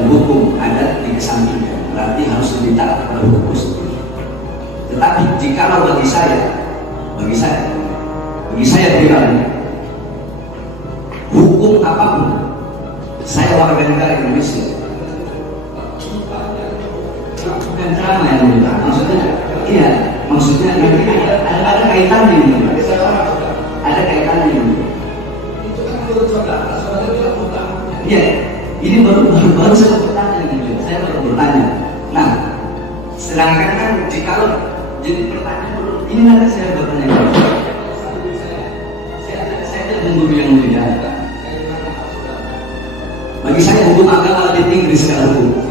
dan hukum adat dikesampingkan, berarti harus lebih taat kepada hukum positif. Tetapi jikalau bagi saya pribadi, hukum apapun, saya warga negara Indonesia, bukan drama yang mulia. Maksudnya nanti ada kaitannya ini, ada kaitannya ini. Itu kan menurut saudara tidak bukan. Iya, ini baru saya bertanya gitu. Saya baru bertanya. Nah, sedangkan kan jikalau jadi pertanyaan dulu, ini nanti saya bertanya. Saya tidak mengguru yang mulia. Bagi saya hukum agama lebih tinggi sekali hukum.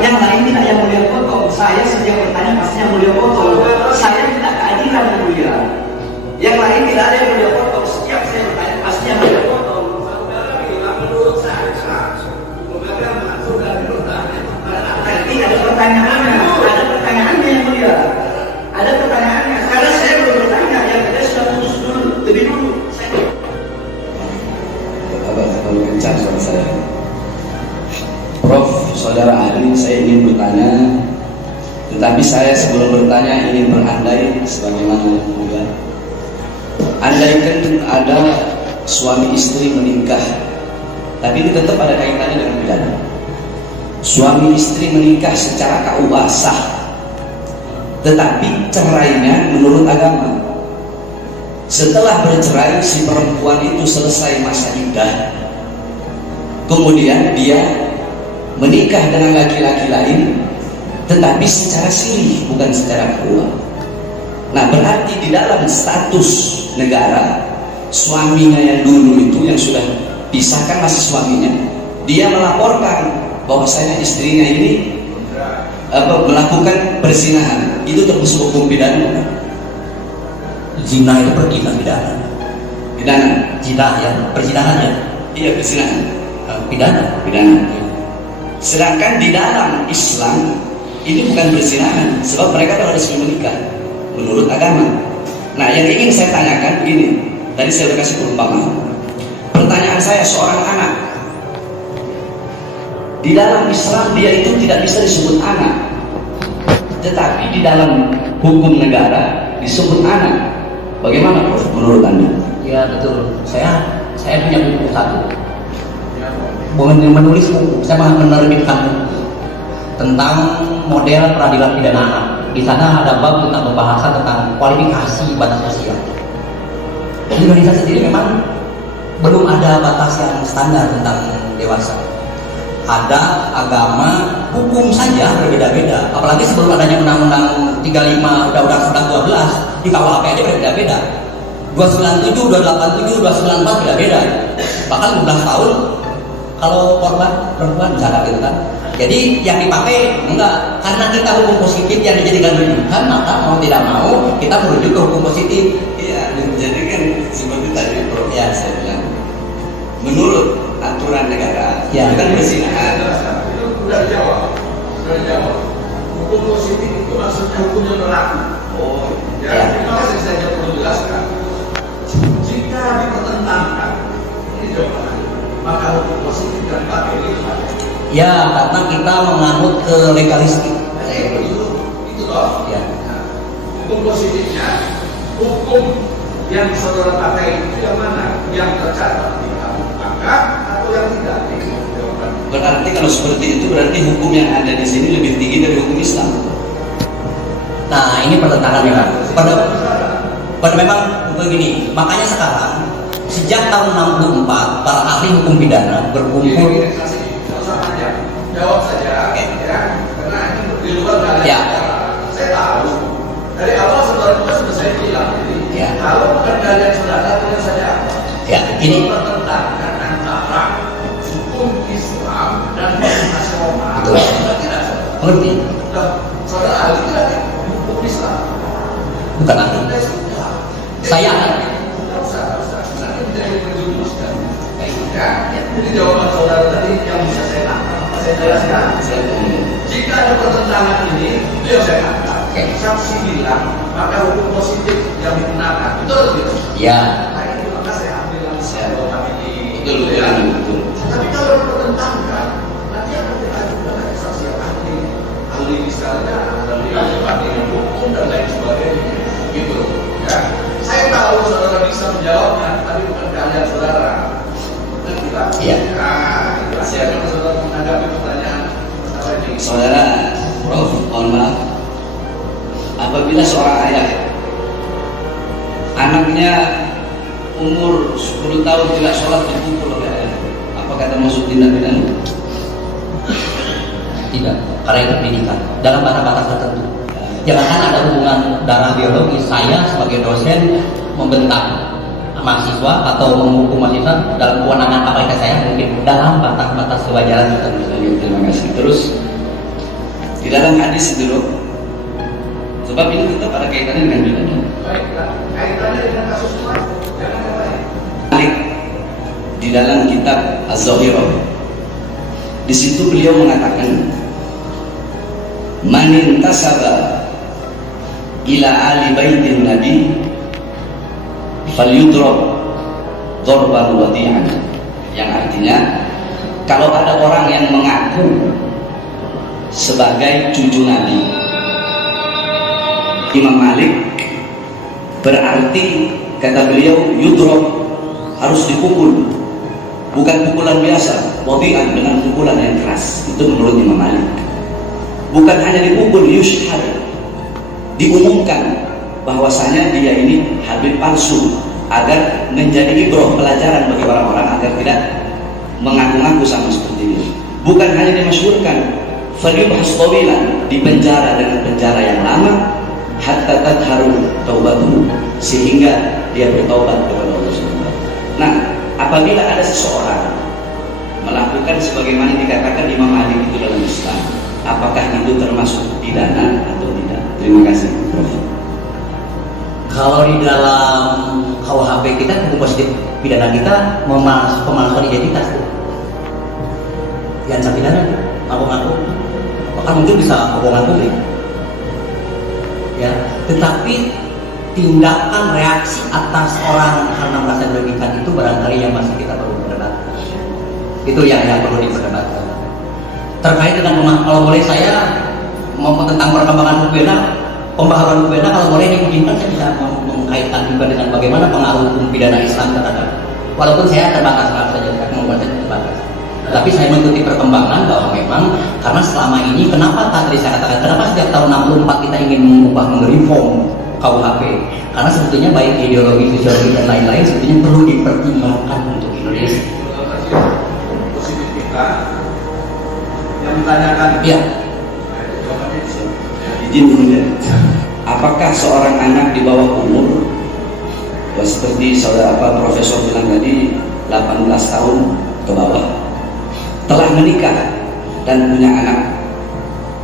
Yang lain tidak yang mulia potong. Saya sejak bertanya pasti yang mulia potong. Saya tidak keadilan yang mulia. Yang lain tidak ada yang mulia potong. Setiap saya bertanya pasti yang mulia potong. Saudara bilang menurut saya hukum agama sudah bertanya. Tidak ada pertanyaannya. Ada pertanyaannya yang mulia. Ada pertanyaannya. Karena saya belum bertanya. Yang kita sudah putus dulu. Lebih dulu. Kalau kencang suara saya. Prof, saudara ahli, saya ingin bertanya, tetapi saya sebelum bertanya ingin berandai sebagaimana juga. Andaikan ada suami istri menikah, tapi ini tetap ada kaitannya dengan pidana. Suami istri menikah secara KUA sah, tetapi cerainya menurut agama. Setelah bercerai, si perempuan itu selesai masa iddah, kemudian dia menikah dengan laki-laki lain, tetapi secara sirih, bukan secara KUA. Nah, berarti di dalam status negara, suaminya yang dulu itu yang sudah pisahkan masih suaminya, dia melaporkan bahwasanya istrinya ini melakukan perzinahan. Itu termasuk hukum pidana. Zina itu pidana. Pidana. Zina ya, perzinahan ya. Iya, perzinahan. Pidana. Sedangkan di dalam Islam ini bukan perzinahan, sebab mereka telah resmi menikah menurut agama. Nah, yang ingin saya tanyakan begini, tadi saya sudah kasih perumpamaan. Pertanyaan saya, seorang anak di dalam Islam dia itu tidak bisa disebut anak, tetapi di dalam hukum negara disebut anak. Bagaimana menurut Anda? Ya betul. Saya punya buku satu. Menulis buku, saya menerbitkan tentang model peradilan pidana anak. Di sana ada bab tentang pembahasan tentang kualifikasi batas usia. Di Indonesia sendiri memang belum ada batas yang standar tentang dewasa. Ada agama, hukum saja berbeda-beda. Apalagi sebelum adanya Undang-Undang 35, Undang-Undang 12 di KUHP aja berbeda-beda. 297, 287, 294 beda-beda. Bahkan 15 tahun kalau korban perempuan misalkan gitu kan. Jadi yang dipakai enggak, karena kita hukum positif yang dijadikan rujukan, maka mau tidak mau kita merujuk ke hukum positif. Iya, jadi kan seperti tadi Prof ya saya bilang, menurut aturan negara ya, itu kan perzinahan. Itu sudah jawab. Hukum positif itu maksudnya hukum yang berlaku. Oh, ya. Terima kasih saya perlu jelaskan. Jika dipertentangkan, ini jawabannya, maka hukum positif dan batil itu ada. Ya, karena kita menganut ke legalistik. Itu loh. Ya. Nah, hukum positifnya, hukum yang saudara pakai itu yang mana? Yang tercatat di angka atau yang tidak? Berarti kalau seperti itu berarti hukum yang ada di sini lebih tinggi dari hukum Islam. Nah, ini pertentangan memang. Pada memang begini. Makanya sekarang sejak tahun 64 para ahli hukum pidana berkumpul. Jawab saja, ya, karena ini di luar dari ya. Saya tahu dari awal saudara sudah saya bilang, jadi kalau kendalian saudara tidak saja. Ya, ini bertentangan antara hukum Islam dan hukum nasional. Betul. Tidak. Mengerti? Saudara ahli tidak hukum Islam. Bukan ahli. Saya. Tidak usah. Nanti menjadi berjumuskan. Ya, jadi jawaban saudara tadi yang bisa saya tangkap. Saya jelaskan. Jika ada pertentangan ini, itu yang saya katakan. Saksi bilang, maka hukum positif yang digunakan. Betul gitu? Ya. Nah itu maka saya ambil langsung kalau kami di Betul, ya. betul. Tapi kalau pertentangkan, nanti akan diajukan lagi saksi yang ahli misalnya, ahli hukum dan lain sebagainya. Gitu, ya. Saya tahu saudara bisa menjawabnya, tapi bukan keahlian saudara. Iya. Nah, saya akan saudara menanggapi pertanyaan apa ini? Saudara Prof, mohon maaf. Apabila seorang ayah anaknya umur 10 tahun tidak sholat dipukul oleh ayah, apakah termasuk tindak pidana? Tidak, karena itu pendidikan dalam batas-batas tertentu. Jangankan ada hubungan darah biologis, saya sebagai dosen membentak mahasiswa atau menghukum mahasiswa dalam kewenangan apalagi saya mungkin dalam batas-batas kewajaran tertentu. Terima kasih. Terus di dalam hadis itu loh, sebab ini tetap ada kaitannya dengan pidana. Baiklah, kaitannya dengan kasus lain. Jangan yang lain. Malik di dalam kitab Az-Zahirah, di situ beliau mengatakan, man intasaba ila ali baitin nabi falyudrab dzarban wadi'an, yang artinya kalau ada orang yang mengaku sebagai cucu Nabi Imam Malik, berarti kata beliau yudrob, harus dipukul, bukan pukulan biasa, wadi'an, dengan pukulan yang keras. Itu menurut Imam Malik. Bukan hanya dipukul, yushhad, diumumkan bahwasanya dia ini habib palsu, agar menjadi ibrah, pelajaran bagi orang-orang agar tidak mengaku-ngaku sama seperti ini. Bukan hanya dimasyhurkan, falyubhas tawilan, dipenjara dengan penjara yang lama, hatta tadharu taubatuhu, sehingga dia bertaubat kepada Allah SWT. Nah, apabila ada seseorang melakukan sebagaimana dikatakan Imam Malik itu dalam Islam, apakah itu termasuk pidana atau tidak? Terima kasih, Prof. Kalau di dalam KUHP kita, hukum positif pidana kita pemalsuan identitas. Diancam pidana, ngaku-ngaku, apakah mungkin bisa kebohongan publik? Ya, tetapi tindakan reaksi atas orang karena merasa dirugikan itu barangkali yang masih kita perlu perdebatkan. Itu yang perlu diperdebatkan. Terkait dengan kalau boleh saya mau tentang perkembangan hukum pidana, pembaharuan hukum pidana, kalau boleh diizinkan saya bisa mengkaitkan juga dengan bagaimana pengaruh hukum pidana Islam terhadap, walaupun saya terbatas saja membuatnya terbatas. Tapi saya mengikuti perkembangan bahwa memang karena selama ini kenapa tadi saya katakan kenapa sejak tahun 64 kita ingin mengubah mereform KUHP, karena sebetulnya baik ideologi, sosiologi dan lain-lain sebetulnya perlu dipertimbangkan untuk Indonesia. Positif kita yang ditanyakan. Ya. Izin dulu ya. Apakah seorang anak di bawah umur, seperti saudara Profesor bilang tadi, 18 tahun ke bawah, telah menikah dan punya anak,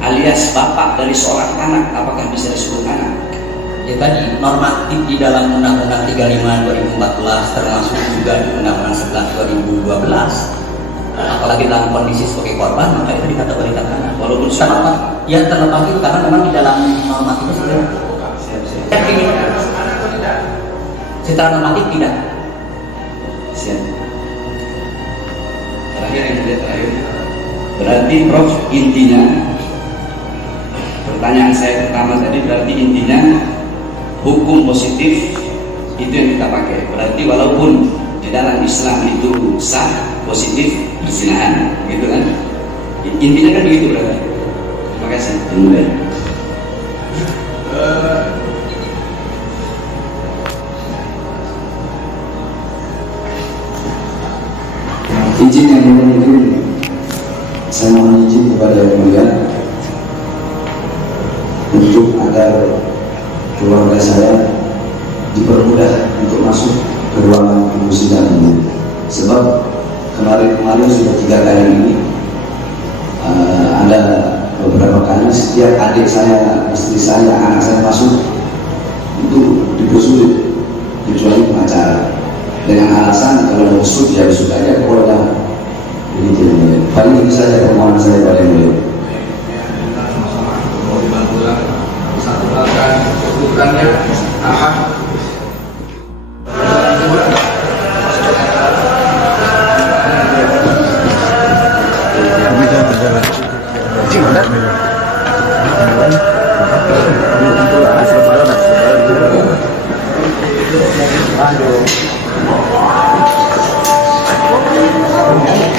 alias bapak dari seorang anak, apakah bisa disebut anak? Ya tadi normatif di dalam Undang-Undang 35 2014 termasuk juga di Undang-Undang 11 2012, apalagi dalam kondisi sebagai korban, maka itu dikategorikan anak. Walaupun terlepas, ya terlepas itu karena memang di dalam normatif itu sebenarnya secara normatif tidak. Siap. Terakhir yang terakhir. Berarti Prof, intinya pertanyaan saya pertama tadi, berarti intinya hukum positif itu yang kita pakai. Berarti walaupun di dalam Islam itu sah, positif, perzinahan, gitu kan? Intinya kan begitu berarti. Terima kasih. Dimulai. Izin yang mulia itu, saya mohon izin kepada yang mulia untuk agar keluarga saya dipermudah untuk masuk ke ruangan ibu sidang ini. Sebab kemarin sudah 3 kali ini ada beberapa kali setiap adik saya, istri saya, anak saya masuk itu dipersulit kecuali pengacara dengan alasan kalau masuk ya besok aja, kalau dah ini tidak boleh. Paling itu saja permohonan saya pada yang mulia. ya.